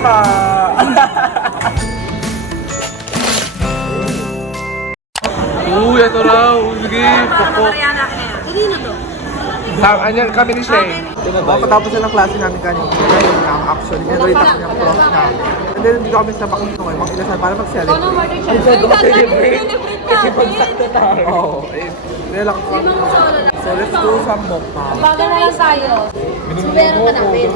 pa! Uy, ito raw. Sige, poko. Kanino to? Anyan kami ni Shane. Patapos na ng klase namin kanina. Ngayon lang, actually. Nag-rate ako ng prof namin. And then, hindi kami sa bakit ko ngayon. Mag-ilasan para mag-celebrate. Ang sabi ko celebrate. Kasi pagsakta tayo. Oo. Nilak ko kami. So, let's do some mukbang. Bago na yung sayo. Suberan ka namin.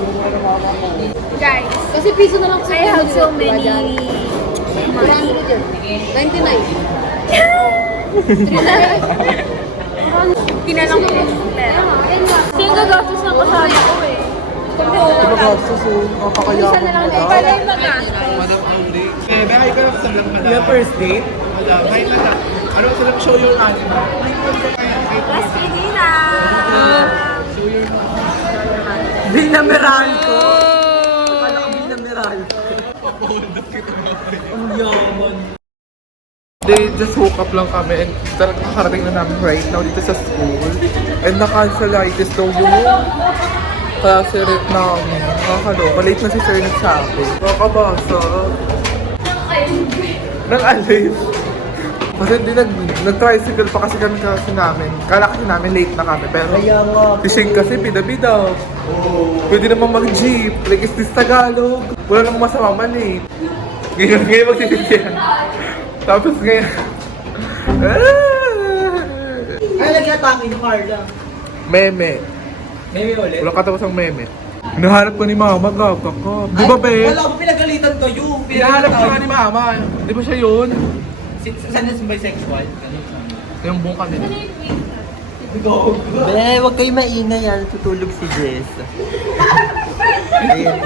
Guys, kasi piso na lang sa I have so many. 99. Kinalang ko yung pera. Kasi yung gagastos ng kasaya ko eh. Diba gastos yung kapakayaman mo na? Pala yung magastos. Madam Audrey. Eh, bahay ka lang sa lang madam. Yung first date? Madam, hi madam. Ano sa lang show your anime? Last Medina! Show your Binameral ko! Akala ko binameral ko. Ang yaman. They just woke up lang kami and talagang kakarating na namin right now dito sa school. And na-cancelitis daw yung klase rin namin. Nakakaloka. Late na si Sir nagsabi. Nakakabasa. Nang alif. Kasi hindi nag-tricycle pa kasi kami namin. Kala kasi namin late na kami. Pero si Shane kasi bida-bida. Pwede naman mag-jeep. Like, is this Tagalog? Wala nang masama man eh. Ngayon magsisisihan. Tapos ngayon... Ay, nagkatangin yung Carla. Meme. Meme ulit? Walang katapos ang meme. Hinahanap ko ni Mama, gagak ko. Di ba, be? Wala akong pinagalitan kayo. Hinahanap ko nga ni Mama. Di ba siya yun? Saan na bisexual? Yung buong kami. Be, huwag kayo maingay yan. Tutulog si Jess. Ayun.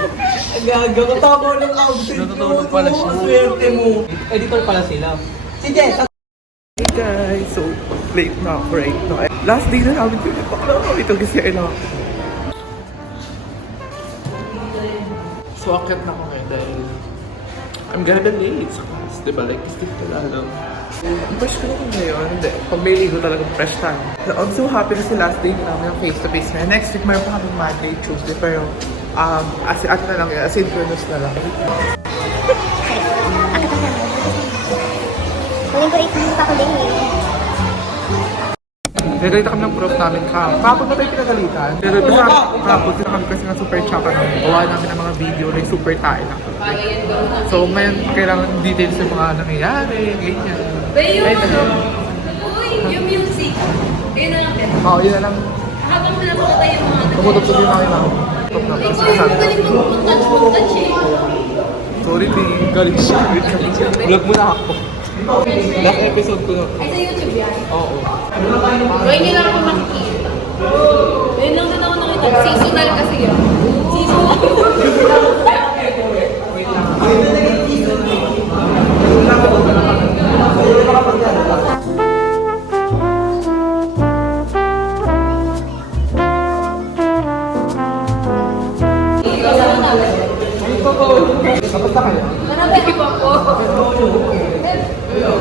Gaga, katama ng outfit. Natutulog pala siya. Swerte mo. Editor pala sila. Si Jess, Hey guys, so late na ako right now. Last day na namin yun. Bakla ko ito kasi So akit na ako ngayon dahil I'm gonna be late sa class. Diba? Like, skip ko lang. Fresh ko naman ngayon. Hindi. Pag may ligo talagang fresh time. So, I'm so happy kasi last day na namin yung face-to-face na. Next week, mayroon pa kami Monday, Tuesday. Pero, as na lang yun. Asynchronous na lang. Kunin ko 8 minutes ako din eh. Nagalitan kami ng prof namin kapag na tayo pinagalitan. Pero basta kapag sila kami kasi nga super tsaka namin. Gawa namin ng mga video like super tayo lang. So ngayon kailangan details yung mga nangyayari, ganyan. Yung music. Yun na lang din. Oo, yun na lang. Habang pinapakita yung mga Tumutugtog yung namin mga top na. Ikaw yung magaling mag-touch eh. Sorry, di galing siya. Vlog mo na ako. Last episode ko na. Ay, sa YouTube yan? Oo. Ngayon nyo lang ako makikita. Ngayon lang din ako nakita. Seasonal kasi yun. Seasonal. Kamusta kayo? Nanabili ko ako.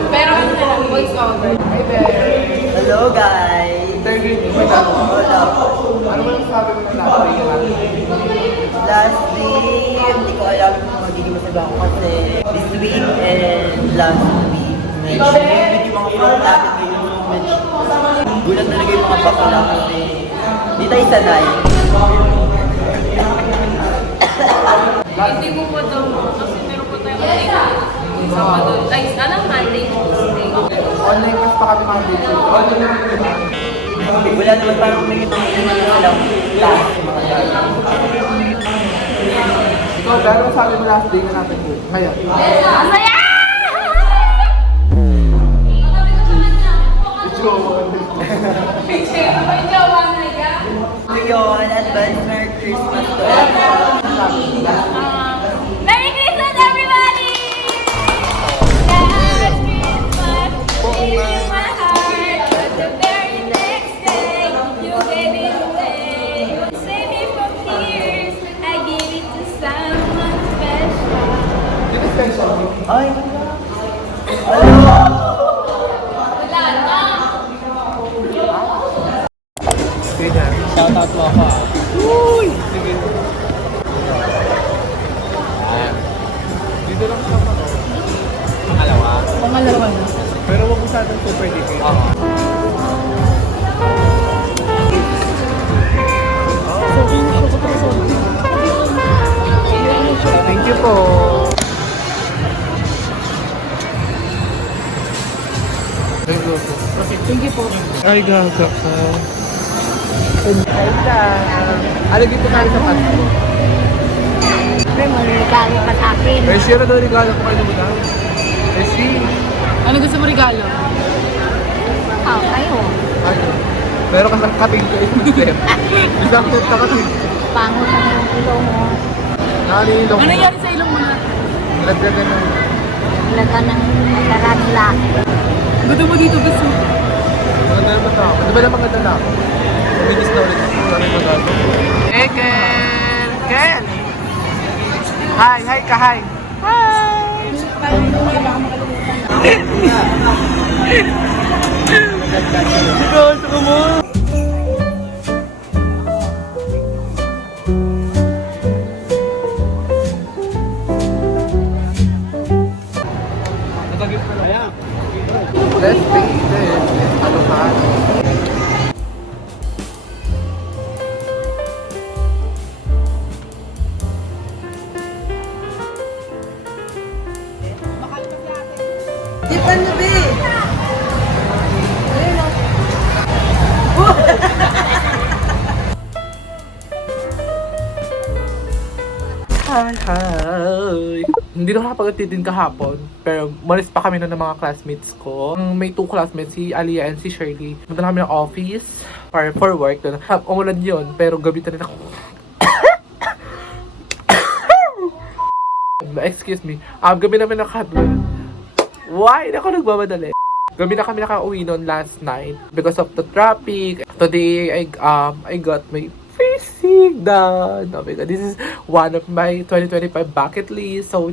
Pero ano na lang, voice over. hello guys. Third grade mo na. Wala po. Ano mo yung sabi mo ng last day natin? Last week, hindi ko alam kung magiging masaba ako kasi this week and last week, medyo yung mga front natin ngayon, medyo gulat talaga yung mga bakla kasi hindi tayo sanay. Hindi mo po daw kasi meron po tayo Sabado. Ay, alam Monday, Tuesday. Online class pa kami mga video. Online naman kami. Wala naman parang nakita mo yung mga lang class. Ikaw, dahil sabi mo last day na natin po. Ngayon. Masaya! Ngayon, advance Merry Christmas to Merry Christmas, everybody! Last Christmas, gave you my heart, but the very next day, you gave it away. Save me from tears, I gave it to someone special. Dito special. Ay, Wala na! Ganyan. shoutout mo ako ah. Uy! Sige. Pangalawa na. Pero wag mo sanang super dikit. Thank you po. Ay, gago. Thank you po. Ay, gago ka. Ay, lang. Ano dito tayo sa kanto? May regalo pa sa akin. Eh, share na daw regalo ko kayo muna. Eh, si. Ano gusto mo regalo? Kayo. Ay, pero kasang kating ko isang step. Isang step ka kating. Pangot ang yung ilong mo. Nakalilong. Ano nangyari sa ilong mo na? Lagdagan ng... Laga ng taranila. Gusto mo dito gusto? Maganda naman ako. Di ba na maganda na ako? Mabilis na ulit. Wala nang maganda. Hey, Ken! Ken! Hi! Hi ka! Hi! Ikaw, saka mo! Natagip ka na. Let's take this. Ano ka? Di pa na, be! Hi, hi! Hindi na nakapag-attend din kahapon, pero malis pa kami nun ng mga classmates ko. May 2 classmates, si Alia and si Shirley. Punta na kami ng office for work. Umulan yun, pero gabi na rin ako. Excuse me. Gabi namin nakahadlon. Why? Ako nagmamadali. Gabi na kami nakauwi noon last night because of the traffic. Today, I got my facing done. Oh my God, this is one of my 2025 bucket list. So,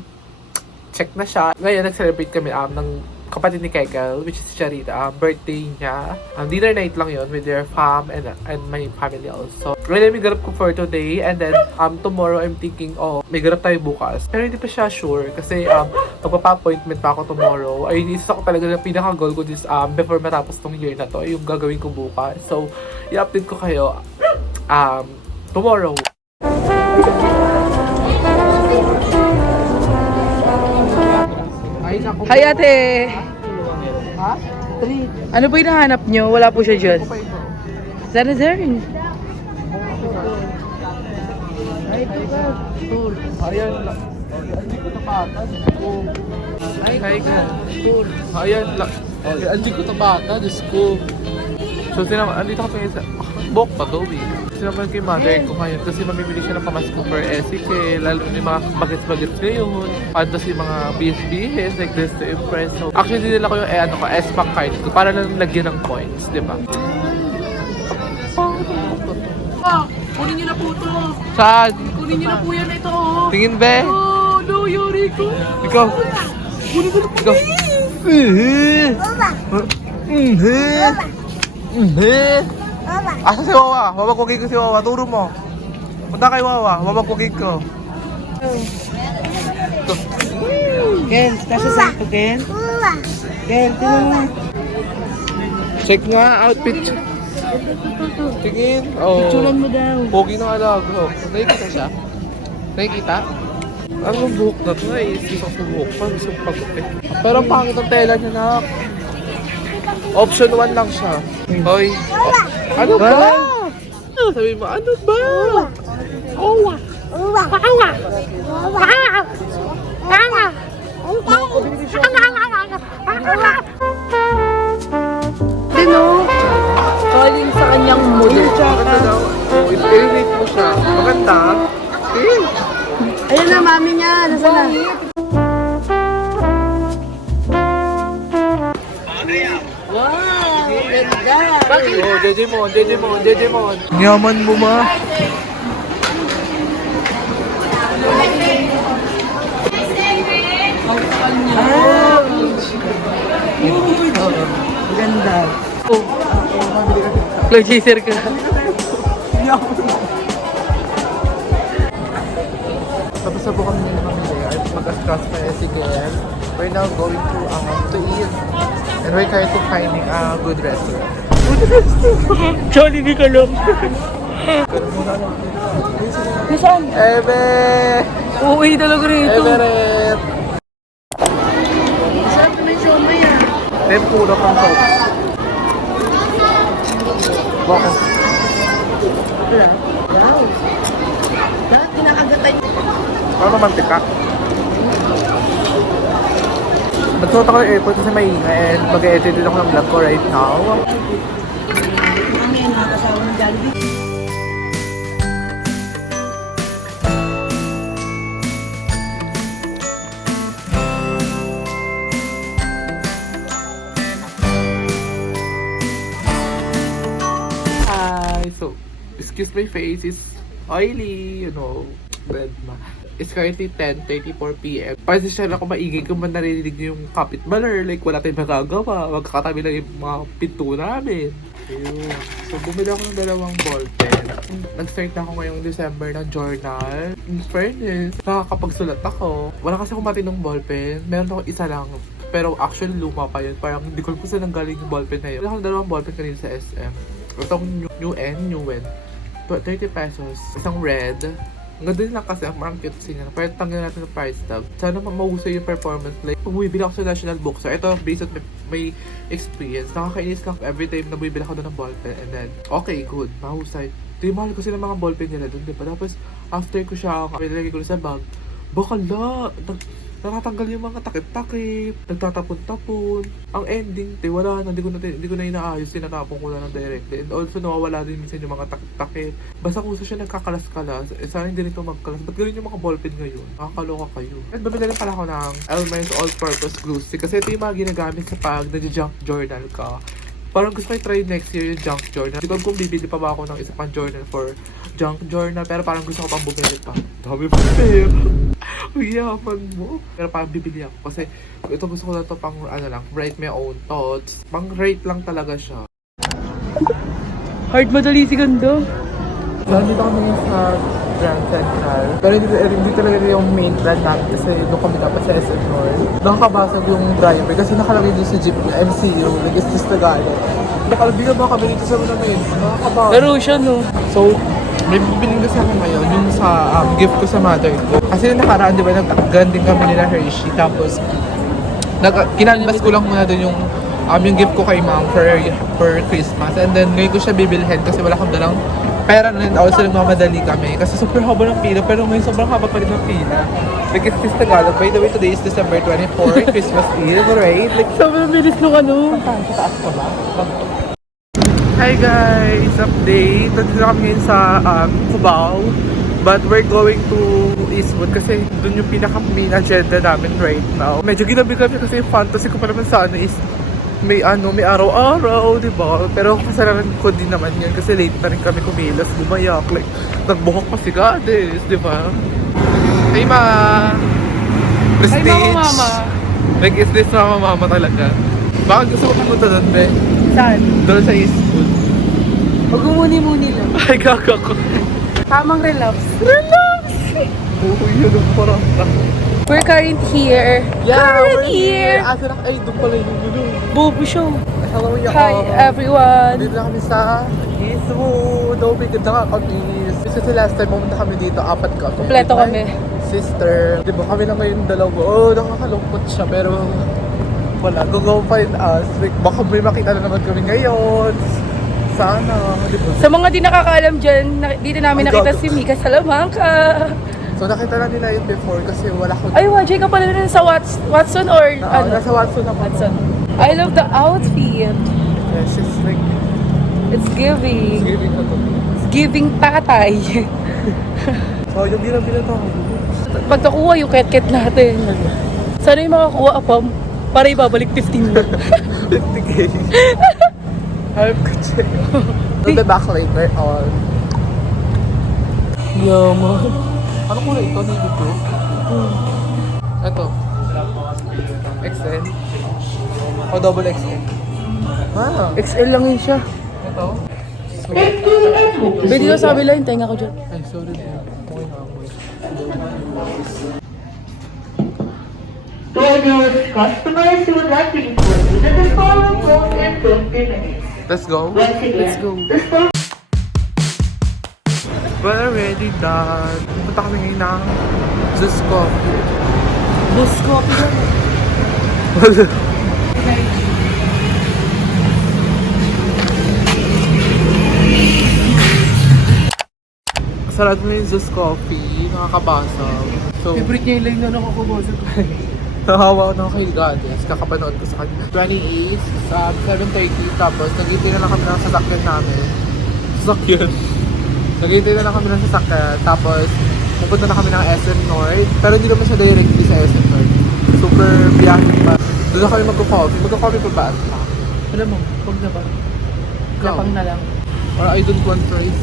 check na siya. Ngayon, nag-celebrate kami ng kapatid ni Kekel, which is Charita. Birthday niya. Dinner night lang yon with their fam and my family also. Ngayon, may ganap ko for today. And then, tomorrow, I'm thinking, may ganap tayo bukas. Pero hindi pa siya sure. Kasi, magpapa-appointment pa ako tomorrow. Ay, isa ko talaga na pinaka-goal ko this, before matapos tong year na to, yung gagawin ko bukas. So, i-update ko kayo, tomorrow. Hi ate! Ha? Ano po yung nahanap nyo? Wala po siya dyan. Sana Zern. Ayan lang. Hindi ko tapatan. Hi guys. Ayan lang. Hindi ko tapatan. Diyos ko. So, andito kami sa... Bok pa to, sinaman kay mother ko ngayon kasi mamimili siya ng pamasko for Esike, lalo na yung mga bagets-bagets ngayon, fantasy mga BS like this to impress. So, actually, nila ko yung S-Pack card ko para lang lagyan ng coins, di ba? Kunin nyo na po ito. Saan? Kunin nyo na po yan ito. Tingin, be? Oh, no, yari ko. Ikaw. Kunin ko na po. Ikaw. Asa si Wawa? Wawag-wagig ko si Wawa. Turo mo. Punta kay Wawa. Wawag-wagig ko. Ken, kasi sa ito, Ken. Ken, tingnan mo. Check nga outfit. Tingin. Oh. Picturean mo daw. Pogi ng alago. Nakikita siya? Nakikita? Ang buhok na to ay isipang buhok pa. Gusto pagod eh. Pero ang pangit ang tela niya na. Option 1 lang siya. Hoy. Ano ba? Sabi mo, ano ba? Owa. Sino? Calling sa kanyang model. Maganda daw. Oh, i-elevate mo siya. Maganda. Eh. Ayun na, mami niya. Nasaan na? Wow, ganda. Oh, Jejemon. Yaman mo ma. Ganda. Cloud chaser ka. Tapos na po kami ng pamilya. Ay, mag-askas pa si Ken. We're now going to eat. And we're trying to finding a good restaurant. Jollibee ka lang. Nasaan? Ebe! Uuwi talaga rito. Everett! Sarap na yung siomay ah. Tempura pang sauce. Bakit? Wala. Wow. Lahat kinakagatan. Ano mantika? Nagsuot ako ng airport kasi maingay and mag-edit din ako ng vlog ko right now. Mamaya nakakasawa ng Jollibee. Hi! So, excuse my face, it's oily, you know, bad ma. It's currently 10:34 p.m. Pasensya na ako maingay kung man narinig niyo yung kapitbaler, like wala tayong magagawa, magkakatabi lang yung mga pinto namin. Ayun. So, bumili ako ng dalawang ballpen. Nag-start na ako ngayong December ng journal. In fairness, nakakapagsulat ako. Wala kasi akong matinong ballpen. Meron ako isa lang. Pero actually luma pa yun. Parang hindi ko alam kung saan nanggaling yung ballpen na yun. Wala akong dalawang ballpen kanina sa SM. Itong New N. 30 pesos. Isang red. Ang ganda din lang kasi ang parang cute siya. Pero tanggalin natin ng price tag. Sana mahusay yung performance. Like, kung bumibili ako sa National Bookstore, ito based on my experience. Nakakainis lang every time na bumibili ako doon ng ballpen. And then, okay, good. Mahusay. Ito yung mahal ko sila mga ballpen nila doon, diba? Tapos, after ko siya, pinilagay ko sa bag, bakala, natatanggal yung mga takip-takip, nagtatapon-tapon. Ang ending, wala na, hindi ko na inaayos, tinatapon ko na ng directly. And also, nawawala din minsan yung mga takip-takip. Basta kung siya nagkakalas-kalas, sana hindi rin ito magkalas. Ba't gano'n yung mga ballpen ngayon? Nakakaloka kayo. At bumili lang pala ako ng Elmer's All-Purpose Glue Stick kasi ito yung mga ginagamit sa pag nag-junk journal ka. Parang gusto ko i-try next year yung junk journal. Hindi ko alam kung bibili pa ba ako ng isa pang journal for junk journal, pero parang gusto ko pang bumili pa. Dami pa pera. Uyaman mo. Pero parang bibili ako kasi ito gusto ko na ito pang write my own thoughts. Pang rate lang talaga siya. Hard madali si Gando. So, dito kami sa Grand Central. Pero hindi talaga yung main brand namin kasi doon kami dapat sa SM North. Nakakabasag yung driver kasi nakalagay doon sa jeep niya, MCU, like is this Tagalog. Nakalagay ba kami dito sa mga main? Nakakabasag. Pero siya no. So, may bibiling kasi ako ngayon yung sa gift ko sa mother ko. Kasi yung nakaraan, di ba, nag-ganding kami nila Hershey. Tapos, kinalbas ko lang muna doon yung gift ko kay mom for Christmas. And then, ngayon ko siya bibilhin kasi wala akong dalang pera na rin. Also, nagmamadali kami. Kasi super haba ng pila. Pero ngayon, sobrang haba pa rin ng pila. Like, it's this Tagalog. By the way, today is December 24, Christmas Eve, right? Like, Sobrang bilis nung ano. sa taas pa ba? Hi guys! Update! Nandito na kami ngayon sa Cubao. But we're going to Eastwood kasi dun yung pinaka-main agenda namin right now. Medyo ginabi kami kasi yung fantasy ko pa naman sa is may araw-araw, di ba? Pero kasalanan ko din naman yan kasi late na rin kami kumilas, bumayak. Like, nagbuhok pa si Goddess, di ba? Hey ma! Prestige! Hi mama. Like, is this mama talaga? Bakit gusto ko pumunta doon, be? Saan? Doon sa Eastwood. Magumuni-muni lang. Ay, gaga ko. Tamang relax. Uy, yun ang parang. We're current here. Current here. Asa na, ay, doon pala yung gulo. Bobo show. Hello, y'all. Hi everyone. Dito na kami sa Eastwood. Oh, may ganda nga kami. Kasi last time pumunta kami dito, 4 kami. Kompleto kami. Sister. Di ba kami lang ngayon dalawa? Oh, nakakalungkot siya. Pero wala, go find us. Like, baka may makita na naman kami ngayon. Sana, di ba? Sa mga di nakakaalam dyan, dito namin Ay, nakita gago. si Mika Salamanca. So nakita na nila yun before kasi wala ko. Ay, YJ ka pala rin sa Watson or ano? Nasa Watson ako. Watson. I love the outfit. Yes, it's like, It's giving. it's giving na to. It's giving tatay. So, yung bila-bila to. Pag nakuha yung ket-ket natin. Sana yung makakuha apam para ibabalik 15 na. 50k. Harap ko siya. On the back later on. Yaman. Ano kulay ito? Navy blue? Ito. XL? O double XL? Ah, XL lang yun siya. ito? Pwede ko sabi lang, tenga ko dyan. Ay, sorry na. Okay na ako. introduce customers who would like to report you that the store will close in 20 minutes. Let's go. Once again, Let's go. the store We're already done. Punta kami ngayon ng Just Coffee. Boss coffee na. Sarado na yung Just Coffee. Nakakabasag. So, Favorite niya yung line na nakakabasa ko. nahawa ko ng kay Goddess. Kakapanood ko sa kanya. 28 sa 7:30. Tapos, nag-intay na lang kami ng sasakyan namin. Sasakyan? Nag-intay na lang kami ng sasakyan. Tapos, pupunta na kami ng SM North. Pero hindi naman siya directly sa SM North. Super biyahe pa. Doon na kami magko-coffee. Magko-coffee pa ba? Alam mo, huwag na ba? Lapang na lang. Or I don't want fries.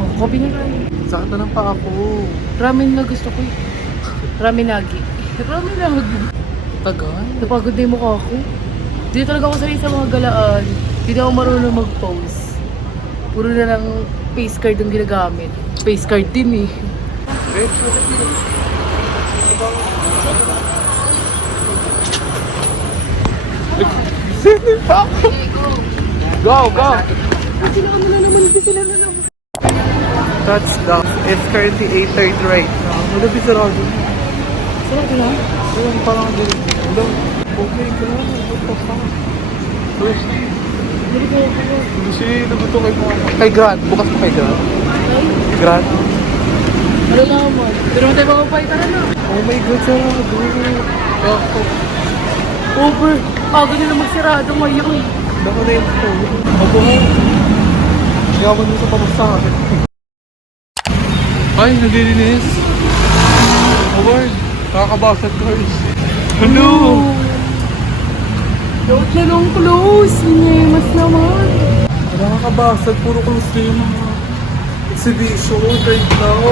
Oh, coffee na lang. Sakit na lang pa ako. Ramen na gusto ko eh. Ramen nagi. Ramen nagi. Tagal. Napagod na yung mukha ko. Hindi talaga ako sanay sa mga galaan. Hindi na ako marunong mag-pose. Puro na lang face card ang ginagamit. Face card din eh. Great. Sino pa ako? Go, go! Sila na naman, hindi sila na naman. Touchdown. It's currently 8:30 right now. Malapit sa radyo. Sarap na? Walang parang din. Walang. Okay ka lang. What the fuck? First. Hindi siya nagusto kay mga. Kay Grant. Bukas mo kay Grant. Grant. Ano naman? Pero naman tayo makapay, tara na. Oh my God, sarado. Ako. Over. Aga nila magsirado ngayon. Baka na yung phone. Mabuhay. Yaman mo sa pamasahe. Ay, naglilinis. Award. Nakakabasag cars. Ano? Huwag na lang close. Mas naman. Nakakabasag. Puro close na yung mga exhibition right now.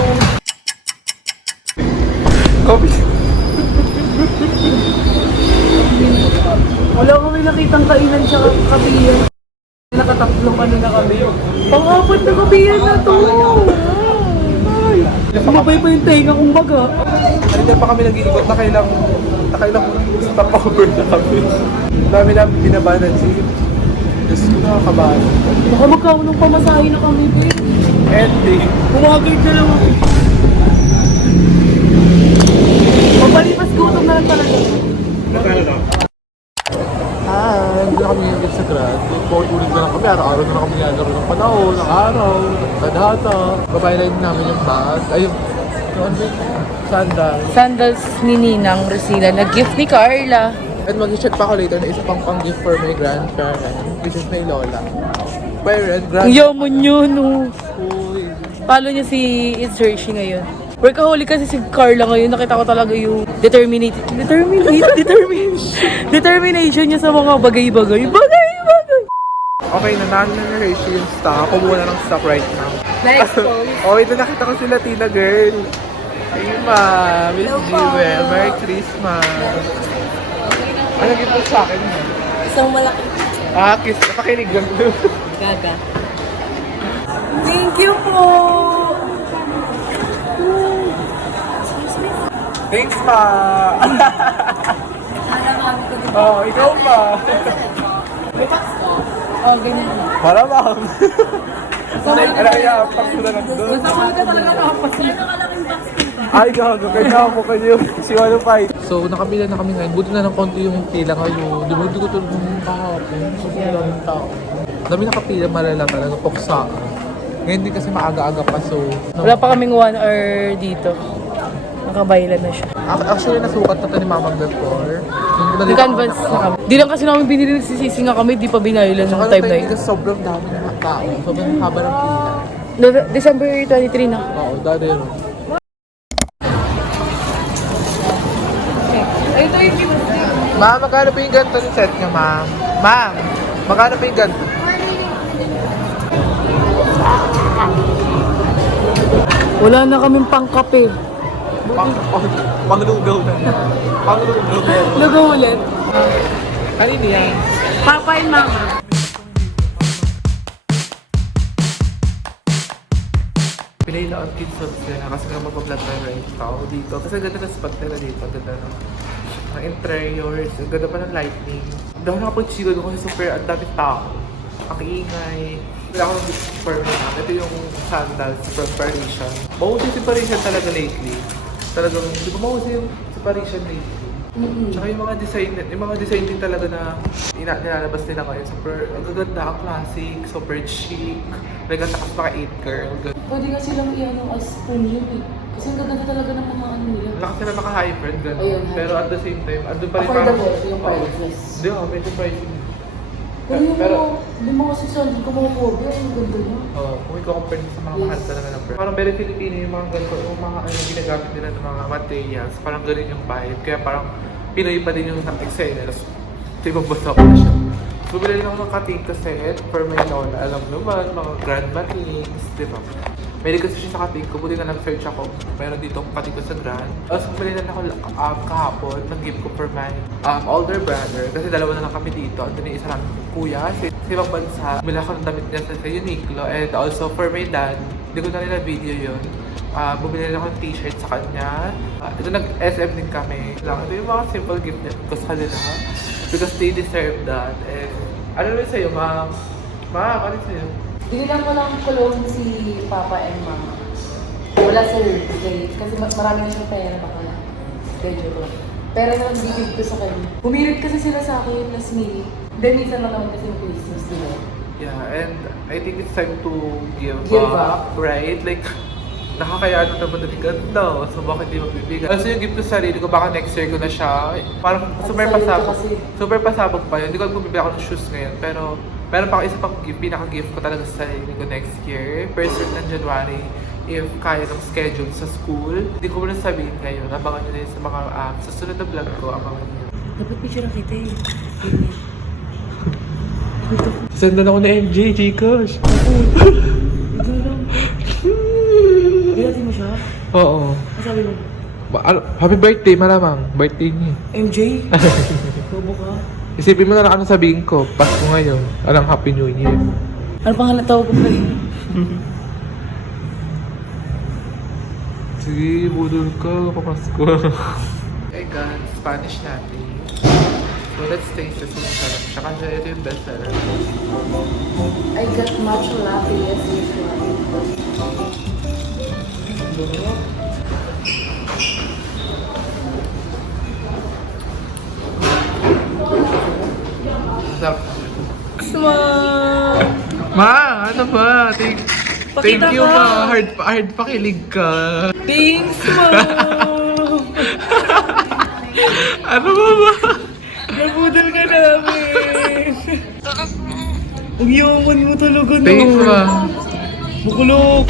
Copy. Wala kami nakitang kainan sa kabiyan. Nakatatlong ano na kami. Pang-apat na kabiyan na to. Ay. Kumabay pa yung tenga kong baga. Kanina pa kami nag-iikot na kailang stop over na kami. Ang dami namin binaba na jeep. Diyos ko nakakabahan. Baka magkaunong pamasahe na kami, babe. Ending. Bumagay na lang ako. Mapalipas gutom na lang talaga. Hindi na kami nagigit sa grad. Ulit na lang kami. Araw-araw na lang kami nagkaroon ng panahon, ng araw, ng tadhata. Babaylayin namin yung bag. Ayun. Ano ba yun? Sandal. Sandals ni Ninang Rosina na gift ni Carla. At mag-check pa ako later na isa pang gift for my grandparents, which is my lola. Parent, Ang yaman yun, no. Uy. Follow niya si It's Hershey ngayon. Workaholic kasi si Carla ngayon. Nakita ko talaga yung determination niya sa mga bagay-bagay. Bagay-bagay! Okay, nanalo na ni Hershey yung stock. Kumuha na ng stock right now. Na-expose. Okay, na nakita ko sila, Tina girl. Ayun ma, Miss Jewel. Merry Christmas. Ano gito sa akin? Isang malaki. Kiss. Napakinig lang. Gaga. Thank you po! Thanks ma. Oh, ikaw pa. Oh, ganyan na. Malamang. Ano kaya, pack mo na lang doon. Basta ko na talaga nakapasin. Ay, gago. Kaya mo kayo. Si 105. So, nakabila na kami ngayon. Buti na ng konti yung pila ngayon. Dumudugo tulog yung kahapon. Sobrang tao. Dami nakapila, malala talaga. Poksa. Ngayon din kasi maaga-aga pa. So, Wala pa kaming 1 hour dito. Nakabaylan na siya. Actually, nasukat na ito ni Mama before. Nag-canvas na kami. Di lang kasi namin binili ng sisisi nga kami, di pa binayilan ng time na yun. Kasi sobrang dami ng tao. Sobrang haba ng pila. December 23 na. Oo, dati yun. Ito yung kinasi. Ma'am, magkano pa yung ganito ni set niya, ma'am? Ma'am, magkano pa yung ganito? Wala na kaming pangkape. Panglugaw na. Panglugaw na. Lugaw ulit. Kanino yan? Papa and Mama. Pinay na ang kids of sila kasi nga magpa-vlog na right now dito. Kasi ganda na spot nila dito. Ganda na. ng interiors. Ang ganda pa ng lighting. Hindi ako nakapag-chill doon kasi super ang dami tao. Ang ingay. Wala ako ng super na. Ito yung sandals from Parisian. Mabuti si Parisian talaga lately. Talagang, di ba mabuti yung si Parisian lately? Tsaka yung mga design din talaga na nilalabas nila ngayon. Super, ang gaganda, ang classic, super chic. Naganda ka pa 8 girl. Pwede nga silang i-ano as premium eh. Kasi ang gaganda talaga ng mga ano nila. Lakas na maka-hybrid, gano'n. Ayun, Pero at the same time, andun pa rin Affordable yung prices. Hindi, medyo pricey. Pero yung mga sasandal ko mga pobre, ang ganda niya. Kung i-compare sa mga mahal talaga ng brand. Parang very Filipino yung mga ganito, yung mga ginagamit nila ng mga materials. Parang ganun yung vibe. Kaya parang Pinoy pa din yung excellence. So, ibang basta ko na siya. Bumili lang ako ng katingka set for my lola. Alam naman, mga grandma things, di ba? May kasi siya sa katingko, buti na nag-search ako. Meron dito akong katingko sa grand. Tapos bumili na ako kahapon, nag-gift ko for my older brother. Kasi dalawa na lang kami dito. Ando na isa lang kuya, sa ibang bansa. Bumili ako ng damit niya sa Uniqlo. And also for my dad, hindi ko na nila video yun. Bumili na ako ng t-shirt sa kanya. Ito nag-SM din kami. Ito yung mga simple gift niya ko sa kanila. Because they deserve that. And ano rin sa'yo, ma'am? Ma'am, ano sa'yo? Binilang ko lang kulong si Papa and Mama. Wala sir, Jay. Kasi marami na siyang pera baka na. Schedule ko. Pera na lang bibig ko sa kanya. Pumilit kasi sila sa akin last minute. Then minsan lang naman kasi yung Christmas, di ba? Yeah, and I think it's time to give Give up, right? Like, nakakayaan mo naman na ganda. So, bakit di magbibigay? Also, yung gift ko sa sarili ko, baka next year ko na siya. Parang super At pasabog. kasi. Super pasabog pa yun. Hindi ko bumibili ako ng shoes ngayon. Pero, meron pa ako isa pang gift. Pinaka-gift ko talaga sa sarili ko next year. First week ng January. If kaya ng schedule sa school. Hindi ko muna sabihin ngayon. Abangan nyo din sa mga sa sunod na vlog ko. Abangan nyo. Dapat picture na kita eh. Send na ako na MJ, Gcash. Ito lang. Binati mo siya? Oo. Ano sabi mo? Happy birthday, malamang. Birthday niya. MJ? Bobo ka? Isipin mo na lang ano sabihin ko. Pasko ngayon. Anong Happy New Year. Ano pangalan tawag ko pa eh? Sige, budol ka. Papasko. Hey guys, Spanish natin. So let's taste this one. Siya kasi ito yung best seller. I got matcha latte as usual. Sarap. Smile! Ma, ano ba? Thank Pakita you, ka. ma. Hard pakilig ka. Thanks, Mom! Ano ba? Nabudol ka namin! Ang yaman mo talaga no! Thanks, ma. Bukulok!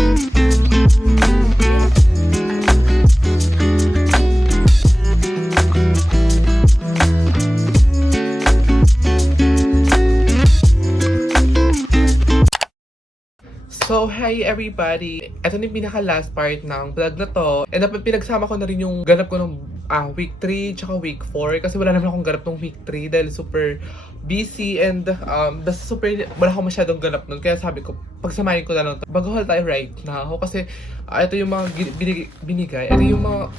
So, hi everybody! Ito na yung pinaka-last part ng vlog na to. And pinagsama ko na rin yung ganap ko ng week 3 tsaka week 4. Kasi wala naman akong ganap ng week 3 dahil super busy and basta super wala akong masyadong ganap nun. Kaya sabi ko, pagsamahin ko na lang to. Baguhal tayo right now. Kasi ito yung mga binigay. Ito yung mga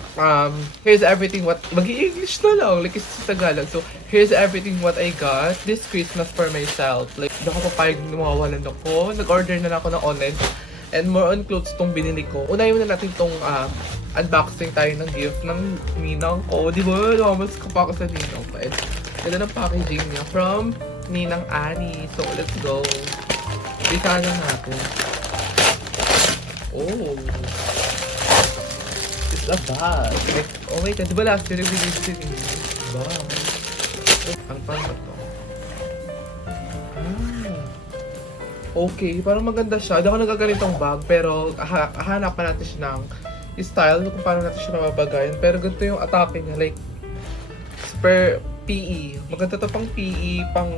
here's everything what mag-i-English na lang. Like it's sa Tagalog. So, here's everything what I got this Christmas for myself. Like, hindi ako papayag na mawawalan ako. Nag-order na lang ako ng online. And more on clothes tong binili ko. Unahin muna natin tong unboxing tayo ng gift ng ninang ko. Di ba? Nakamas ko pa ako sa ninang ko. And ganda ng packaging niya from Ninang Ani. So, let's go. Bisa na natin. Oh. It's a bag. Like, oh my God. Di ba last year nag-release din yung bag? Ang pang ba to? Okay, parang maganda siya. Hindi ako nagaganitong bag, pero hahanapan natin siya ng style kung paano natin siya mababagayan. Pero ganito yung atake niya, like, super PE. Maganda to pang PE, pang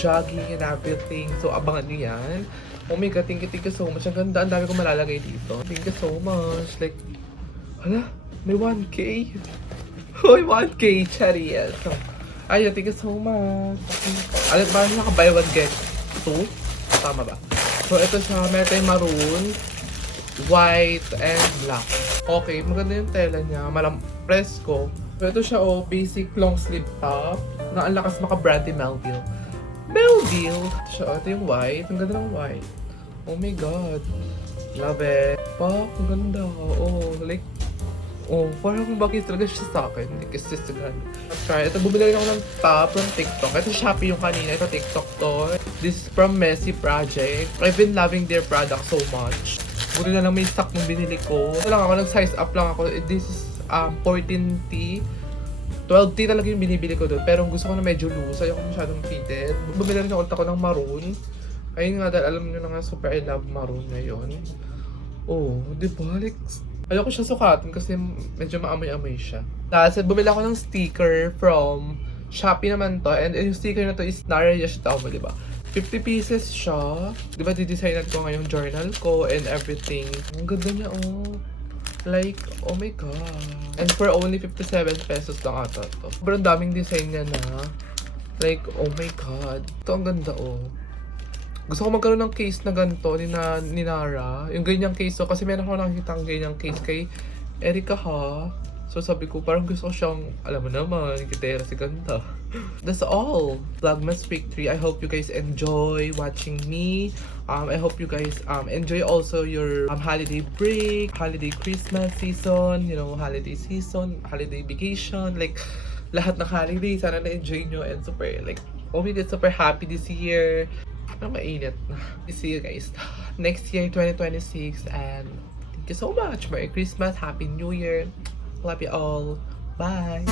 jogging and everything. So, abangan nyo yan. Oh my God, thank you so much. Ang ganda, ang dami kong malalagay dito. Thank you so much. Like, hala, may 1K. Hoy, 1K, charity. So, ayun, thank you so much. Alam ba, naka-buy one get 2? Tama ba? So, ito siya. Meron tayong maroon, white, and black. Okay, maganda yung tela niya. Presko. Ito siya, basic long sleeve top. Na ang lakas maka-brandy Melville. Melville! Ito siya, ito yung white. Ang ganda ng white. Oh my God. Love it. Pak, ang ganda. Parang bagay talaga siya sa akin. Hindi kasi sigahan. Try. Ito, bumili rin ako ng top from TikTok. Ito, Shopee yung kanina. Ito, TikTok to. This is from Messy Project. I've been loving their product so much. Buti na lang may stock nung binili ko. Ito lang ako, nag-size up lang ako. This is 14T. 12T talaga yung binibili ko doon. Pero gusto ko na medyo loose. Ayoko masyadong fitted. Bumili rin ako ng maroon. Ayun nga, dahil alam nyo na nga, super I love maroon ngayon. Di ba? Like, ayoko siya sukatin kasi medyo maamoy-amoy siya. Tapos, bumili ako ng sticker from Shopee naman to. And yung sticker na to is Nara Yoshitomo, di ba? 50 pieces siya. Di ba, didesignan ko ngayong journal ko and everything. Ang ganda niya, Like, oh my God. And for only 57 pesos lang ata to. Sobrang daming design niya na. Like, oh my God. Ito ang ganda, Gusto ko magkaroon ng case na ganito ni Nara. Yung ganyang case, kasi meron ako nakikita ang ganyang case kay Erica ha. So sabi ko, parang gusto ko siyang, alam mo naman, kitera si ganda. That's all. Vlogmas Week 3. I hope you guys enjoy watching me. I hope you guys enjoy also your holiday break, holiday Christmas season, holiday season, holiday vacation, like lahat ng holiday. Sana na-enjoy nyo and super, like, we get super happy this year. Mainit na. See you guys next year, 2026, and thank you so much. Merry Christmas, Happy New Year. Love you all. Bye.